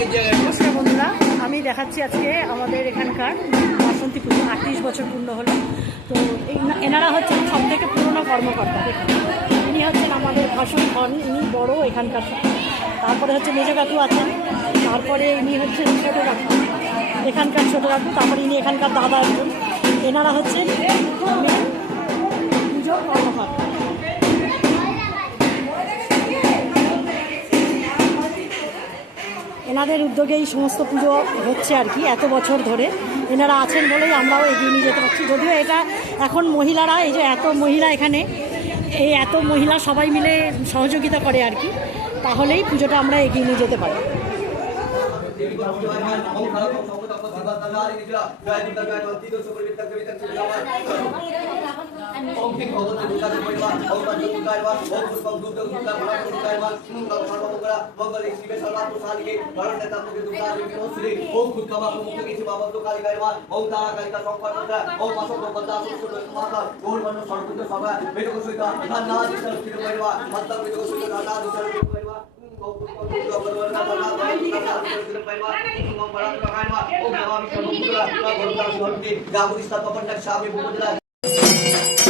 নমস্কার বন্ধুরা, আমি দেখাচ্ছি আজকে আমাদের এখানকার বাসন্তী পুজো। আটত্রিশ বছর পূর্ণ হলো। তো এনারা হচ্ছেন সব থেকে পুরনো কর্মকর্তা। ইনি হচ্ছেন আমাদের ভাষণ হন, ইনি বড় এখানকার। তারপরে হচ্ছে মেজো কাকু আছেন, তারপরে ইনি হচ্ছেন ছোটো কাকু। এখানকার ছোটো কাকু, তারপরে ইনি এখানকার দাদা একজন। এনারা হচ্ছেন পুজোর কর্মকর্তা। এনাদের উদ্যোগে এই সমস্ত পুজো হচ্ছে আর কি, এত বছর ধরে। এনারা আছেন বলেই আমরাও এগিয়ে নিয়ে যেতে পারছি। যদিও এটা এখন মহিলারা, এই যে এত মহিলা এখানে, এই এত মহিলা সবাই মিলে সহযোগিতা করে আর কি, তাহলেই পুজোটা আমরা এগিয়ে নিয়ে যেতে পারি। देवी को पूजा कर हम खा को सब तप सेवा तलवार निकला गाय की तलवार नदी को सुपर की तकरी तक चला ओम की भगवत ने दूसरा से परिवार और पंच को कार्यवार और पुष्पम दूध को दूसरा बड़ा को कार्यवार तुम का फल को करा मंगल ऋषि में सला को साल के बड़ा नेता को दुकान में पहुँच रे ओम खुद का बाप मुक्त के बाबा को कार्य कार्यवार ओम तारा काली का संपर्क कर ओम मासो को बंदा सो सो माता गोल मनो सर्वत्र सभा बेटो को सुधा धन्यवाद सर परिवार मतलब बेटो को सुधा दादा दूसरा परिवार गाहुरी सब अपन नक्शा में घूम रहा है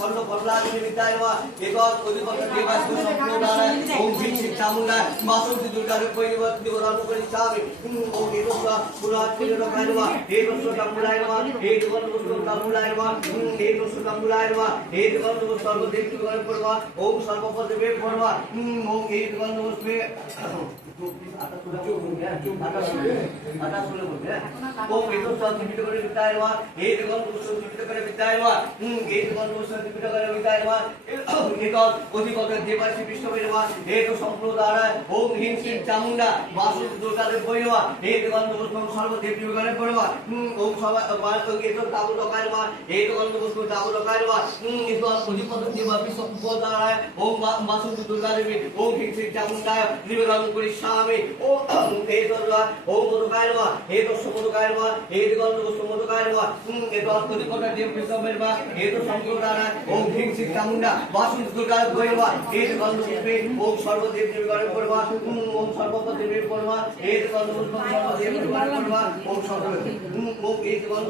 काय वा हे दोस्तों स्वामी सोना आपण कोण आदमी काय वा ओम हे दोस्तों स्वामी सोना आपण कोण आदमी काय वा हे दोस्तों तुम्ही ओम स्वामी सोना आपण काय वा हे दोस्तों स्वामी सोना आपण कोण आदमी काय वा हे दोस्तों तुम्ही ओम स्वामी सोना आपण कोण आदमी काय वा हे दोस्तों कोण कोण आदमी काय वा हे दोस्तों कोणी कोण देवास संपूर्ण ओम भीम चामुंडा मासुदी दुर्गा परिवर्तन देवरानो करी चावे ओम हे दोस्तों पुरा पुरा कायवा हे दोस्तों कामुलायवा हे दोस्तों कामुलायवा हे दोस्तों कामुलायवा हे दोस्तों सर्वदेव की गण परवा ओम सर्वपद वे परवा ओम हे दोस्तों आता तुला चुप हो गया आता सुन आता सुन बोल गया ओम हे दोस्तों जीवित करे वितायवा हे दोस्तों जीवित करे ತ್ರಿಪಿಟಕರ ವಿಚಾರವ ಏಕತ್ অধিকত দেবা শ্রীকৃষ্ণ বেরবা এক সম্প্রদায় ওম হিং শ্রী চামুন্ডা বাসু দুর্গাদে বইরবা এক গন্ধ পুষ্পম সর্বদেব বিবেকানে পড়বা ওম সবাই এক তাবু ডকাইরবা এক গন্ধ পুষ্পম তাবু ডকাইরবা এক অধিকত দেবা বিশ্ব সম্প্রদায় ওম বাসু দুর্গাদেবী ওম হিং শ্রী চামুন্ডা বিবেকানন্দ করি স্বামী ও এই দরবা ওম দুর্গাইরবা এক সমুদ্রকাইরবা এক গন্ধ পুষ্পম দুর্গাইরবা এক অধিকত দেব বিশ্ব বেরবা এক সম্প্রদায় ওম ভীম শ্রী চামুন্ডা বাসু দুর্গা বৈরবা এর দেবন্ধ পুষ্পে ওম সর্বদেব নিবেদন করবা ওম সর্বপদ দেবী করবা এর দেবন্ধ পুষ্প সর্বদেব করবা ওম সর্বদেব ওম এর দেবন্ধ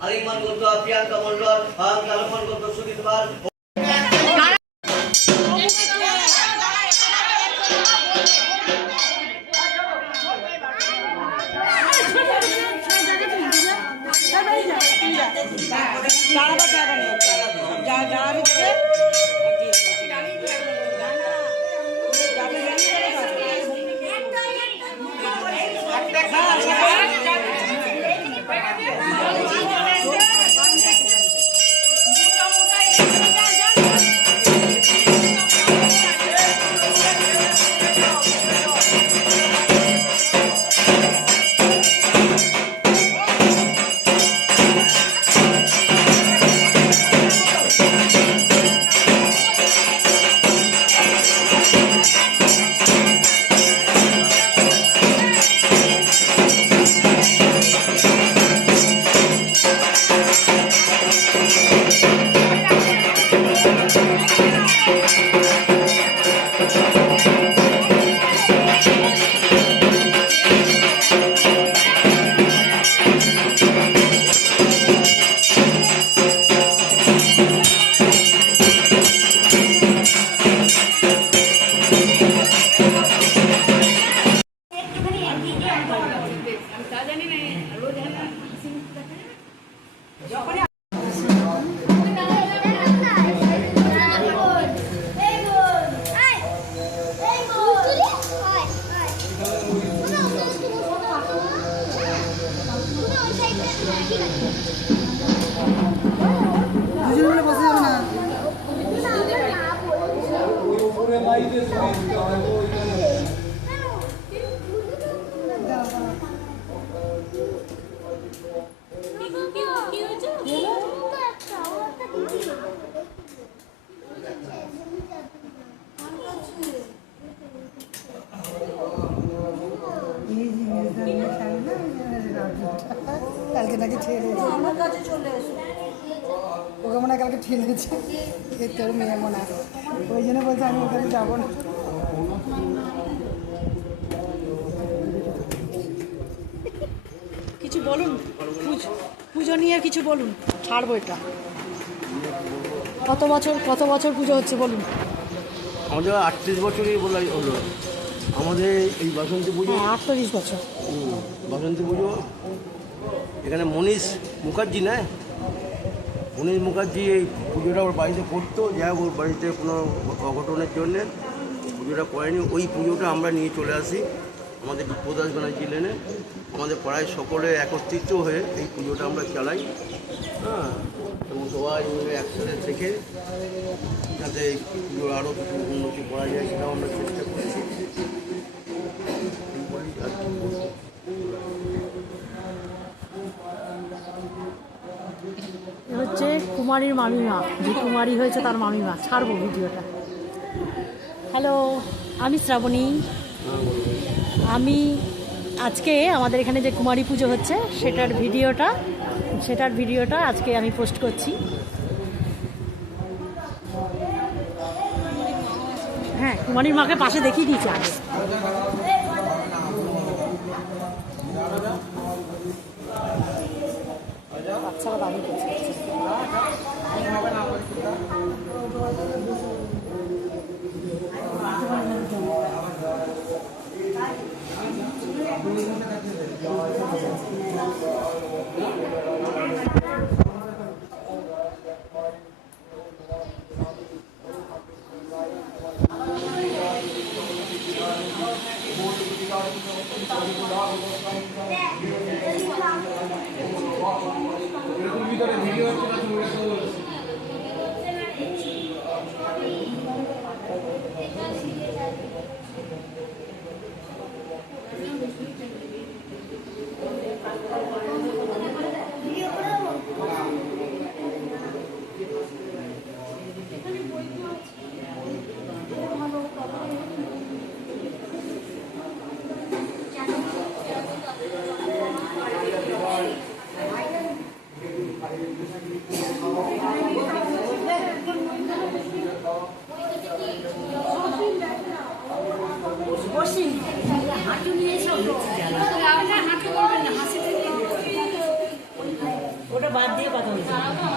আরিমান গত প্রিয়াঙ্কা মন্ডল আহঙ্কার গত সুদীপ পাল দাঁড়াবার জায়গা নেই যা যার নাকি ঠেলেছে আমার কাছে চলে এসো। ওকে মনে হয় কালকে ঠেলেছে এ তোর মেয়ে মনে হয় ওই জন্য বলছে আমি ওখানে যাব না। কিছু বলুন? পুজ- পুজো নিয়ে কিছু বলুন? ছাড়বো এটা। কত বছর কত বছর পুজো হচ্ছে বলুন? আমাদের আটত্রিশ বছরই বলা হলো। আমাদের এই বাসন্তী পুজো হ্যাঁ আটত্রিশ বছর। বাসন্তী পুজো এখানে মনীষ মুখার্জি না মনীষ মুখার্জি এই পুজোটা ওর বাড়িতে করতো, যাই হোক ওর বাড়িতে কোনো অঘটনের জন্যে পুজোটা করেনি। ওই পুজোটা আমরা নিয়ে চলে আসি আমাদের বিপ্রদাস ব্যানার্জি লেনে। আমাদের পাড়ায় সকলে একত্রিত হয়ে এই পুজোটা আমরা চালাই। হ্যাঁ এবং সবাই মিলে একসাথে থেকে যাতে এই পুজোর আরও কিছু উন্নতি করা যায় সেটাও আমরা চেষ্টা করছি। কুমারীর মামিমা, যে কুমারী হয়েছে তার মামিমা। ছাড়বো ভিডিওটা। হ্যালো, আমি শ্রাবণী। আমি আজকে আমাদের এখানে যে কুমারী পুজো হচ্ছে, সেটার ভিডিওটা সেটার ভিডিওটা আজকে আমি পোস্ট করছি। হ্যাঁ কুমারীর মাকে পাশে দেখিয়ে দিয়েছি আগে। বাচ্চারা Thank you. ってよかったんですよ。